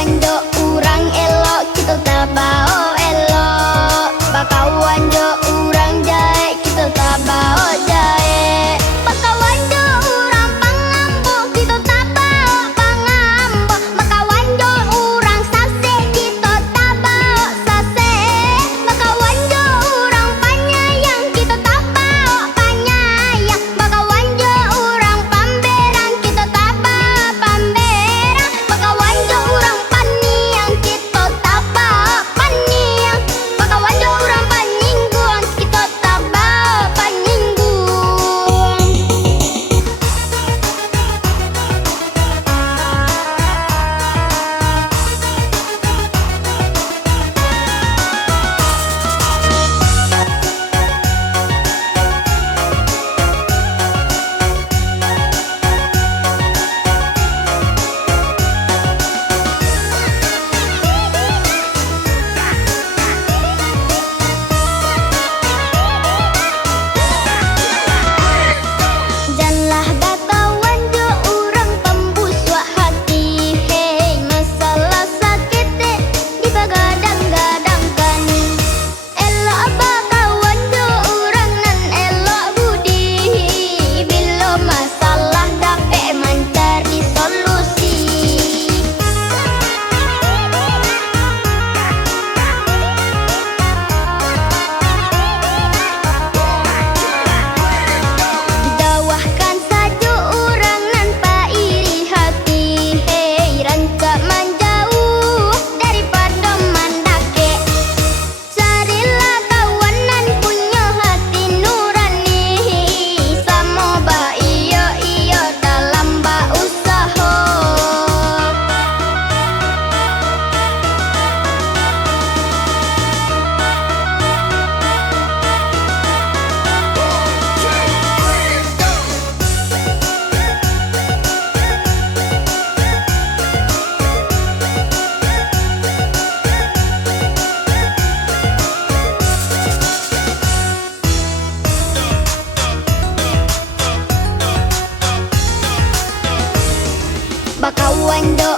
Bakawan do urang elok kita tabao elok. Bakawan do urang jae kita tabao jae. Bakawan do urang pangambo kita tabao pangambo. Bakawan do urang sase kita tabao sase. Bakawan do urang panyayang kita tabao panyayang. Bakawan do urang pamberang kita tabao pamberang. Bakawan do urang paniang kita tabao paniang. Bakawan do urang paningguang kita tabao paningguang. Janganlah bakawan do urang pembusuk hati. Hei masalah sakit dibagadang-gadangkan. Elok bakawan do urang nan elok budi. Bila masalah dapat mencari solusi. Dawahkan saja urang nan pairi hati. Hei rancak menjauh daripada mandake. Carilah kawan nan punya hati nurani. Sama ba iyo dalam ba usaha. Bakawan do